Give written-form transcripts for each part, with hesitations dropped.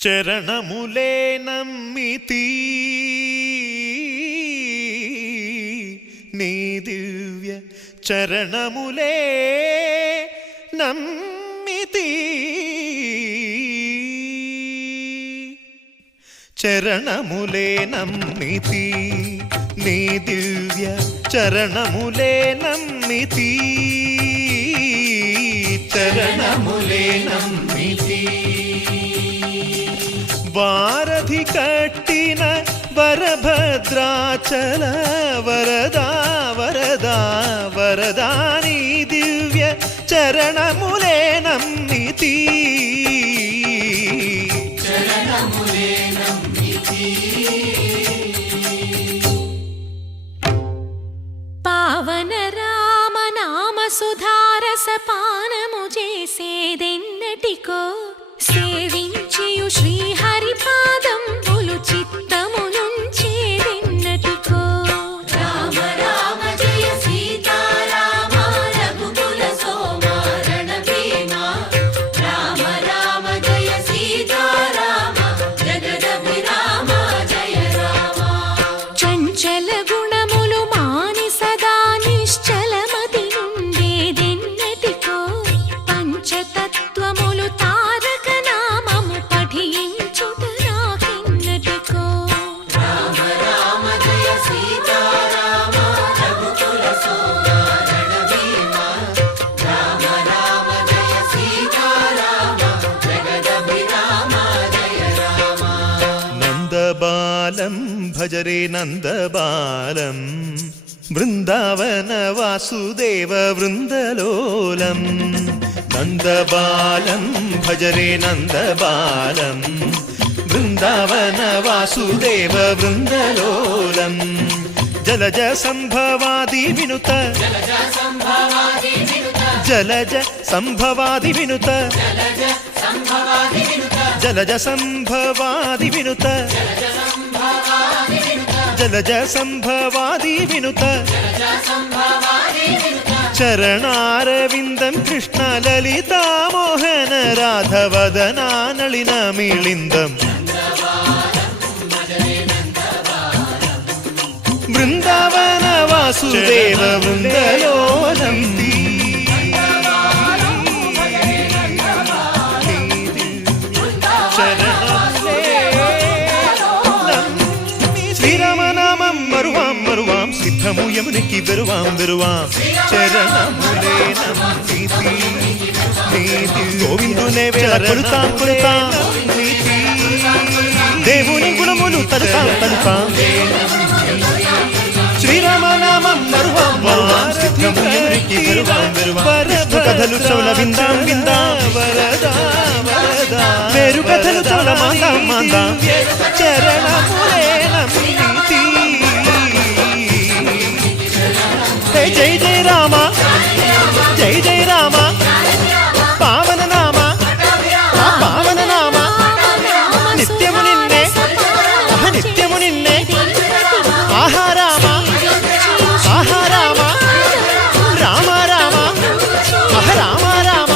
చరణములే నమ్మితి నీ దివ్య చరణములే నమ్మితి చరణములే నమ్మితి నీ దివ్య చరణములే నమ్మితి చరణములే నమ్మితి వారధి కట్టిన వరభద్రాచల వరదా వరదా వరదాని దివ్య చరణములే నమ్మితి చరణములే నమ్మితి పావన రామ నామ సుధారస పానము చేసేదెన్నటికో సేవించియు శ్రీహరి పాదంబులు చిత్తము నుంచేదెన్నటికో రామ రామ జయ సీతారామ రఘుకుల సోమ రణభీమ రామ రామ జయ సీతారామ జగదభిరామ జయ రామ చంచల గుణములు మాని సదా నిశ్చలమతి నుండేదెన్నటికో పంచతత్వములు తారక నామము పఠించుట నాకెన్నటికో రామ రామ జయ సీతారామ రఘుకుల సోమ రణభీమ రామ రామ జయ సీతారామ జగదభిరామ జయ రామ నందబాలం భజరే నందబాలం బృందావన వాసుదేవ వృందలోలం నందబాలం భజరే నందబాలం బృందావన వాసుదేవ వృందలోలం జలజ సంభవాది వినుత జలజ సంభవాది వినుత జలజ సంభవాది వినుత జలజ సంభవాది వినుత జలజ సంభవాది వినుత జలజ సంభవాది వినుత జలజ సంభవాది వినుత జలజ సంభవాది వినుత చరణారవిందం కృష్ణ లలితా మోహన రాధవదనా నళిన మిళిందం బృందావన వాసుదేవ వృందలోలం శ్రీరామనామం మరువాం మరువాం సిద్ధము యమునికి వెరువాం వెరువాం చరణములే నమ్మితి నీతి గోవిందునే వేళ కొలుతాం కొలుతాం దేవుని గుణములు తలుతాం తలుతాం శ్రీరామనామం మరువాం మరువాం సిద్ధము యమునికి వెరువాం వెరువాం విష్ణు కథలు చౌల విందాం విందాం వరదా వరదా పేరు కథలు చౌల మాందాం మాందాం చరణములే నమ్మితి జై జై రామ జై జై రామ పావన నామ పావన నామ నిత్యము నిన్నే నిత్యము నిన్నే ఆహా రామ ఆహా రామ రామ రామ ఆహ రామ రామ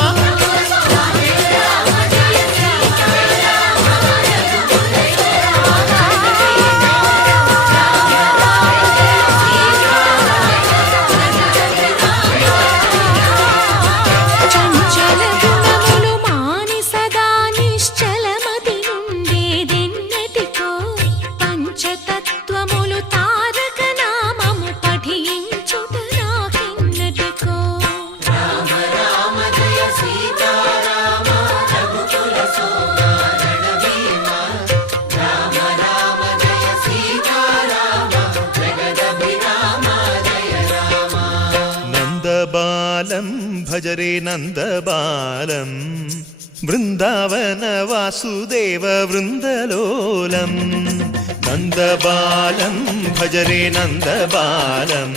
చంచల గుణములు మాని సదా నిశ్చలమతి నుండేదెన్నటికో పంచతత్వములు తారక నామము పఠించుట నాకెన్నటికో రామ రామ జయ సీతారామ రఘుకుల సోమ రణభీమ రామ రామ జయ సీతారామ జగదభిరామ జయ రామ నందబాలం భజరే నందబాలం బృందావన వాసుదేవ వృందలోలం నందబాలం భజరే నందబాలం